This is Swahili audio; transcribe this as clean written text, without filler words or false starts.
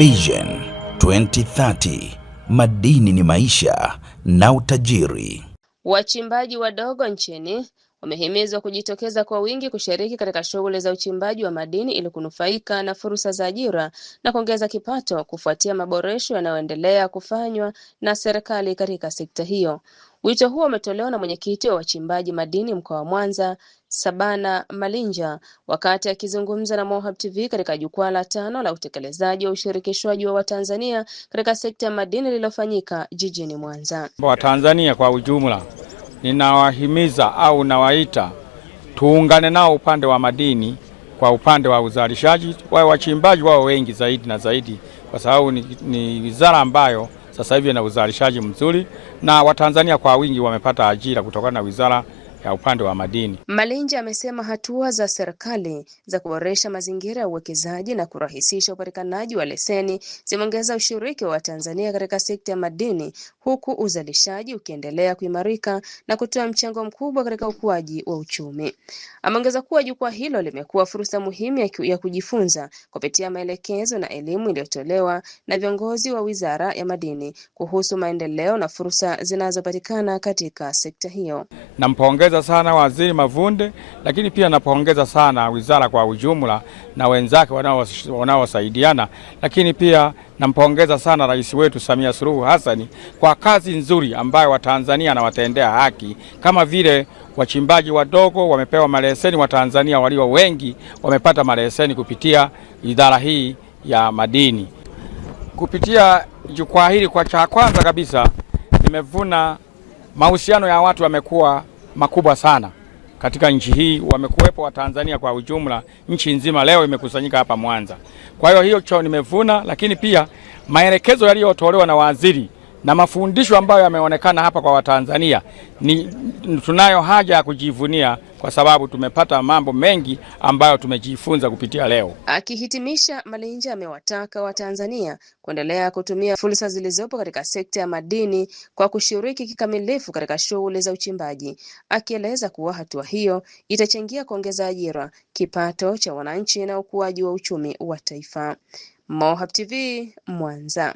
Vision 2030, madini ni maisha na utajiri. Wachimbaji wadogo nchini wamehimizwa kujitokeza kwa wingi kushiriki katika shughuli za uchimbaji wa madini ili kunufaika na fursa za ajira na kuongeza kipato kufuatia maboresho yanayoendelea kufanywa na serikali katika sekta hiyo. Wito huo umetolewa na mwenyekiti wa wachimbaji madini mkoa wa Mwanza, Sabana Malinja, wakati akizungumza na Mohab TV katika jukwaa la 5 la utekelezaji wa ushirikishwaji wa Watanzania katika sekta ya madini lililofanyika jijini Mwanza. Watanzania kwa ujumla ninawahimiza au nawaita tuungane nao upande wa madini, kwa upande wa uzalishaji wao wachimbaji wao wengi zaidi na zaidi, kwa sababu ni wizara ambayo sasa hivi ina uzalishaji mzuri na Watanzania kwa wingi wamepata ajira kutokana na wizara ya upande wa madini. Malinja amesema hatua za serikali za kuboresha mazingira ya uwekezaji na kurahisisha upatikanaji wa leseni zimeongeza ushiriki wa Tanzania katika sekta ya madini, huku uzalishaji ukiendelea kuimarika na kutoa mchango mkubwa katika ukuaji wa uchumi. Ameongeza kuwa jukwaa hilo limekuwa fursa muhimu ya kujifunza kupitia maelekezo na elimu iliyotolewa na viongozi wa Wizara ya Madini kuhusu maendeleo na fursa zinazopatikana katika sekta hiyo. Nampongeza sana Waziri Mavunde, lakini pia napongeza sana wizara kwa ujumla na wenzake wanaosaidiana, lakini pia nampongeza sana Rais wetu Samia Suluhu Hassan kwa kazi nzuri ambayo Watanzania anawatendea haki, kama vile wachimbaji wadogo wamepewa maleseni, Watanzania walio wengi wamepata maleseni kupitia idara hii ya madini. Kupitia jukwaa hili, kwa cha kwanza kabisa nimevuna mahusiano ya watu yamekuwa makubwa sana katika nchi hii, wamekuwepo Watanzania kwa ujumla, nchi nzima leo imekusanyika hapa Mwanza. Kwa hiyo cho nimevuna, lakini pia maelekezo yaliyotolewa na waziri na mafundisho ambayo yameonekana hapa kwa Watanzania tunayo haja ya kujivunia, kwa sababu tumepata mambo mengi ambayo tumejifunza kupitia leo. Akihitimisha, Malinja amewataka Watanzania kuendelea kutumia fursa zilizopo katika sekta ya madini kwa kushiriki kikamilifu katika shughuli za uchimbaji, akieleza kuwa hatua hiyo itachangia kuongeza ajira, kipato cha wananchi na ukuaji wa uchumi wa taifa. Mohab TV, Mwanza.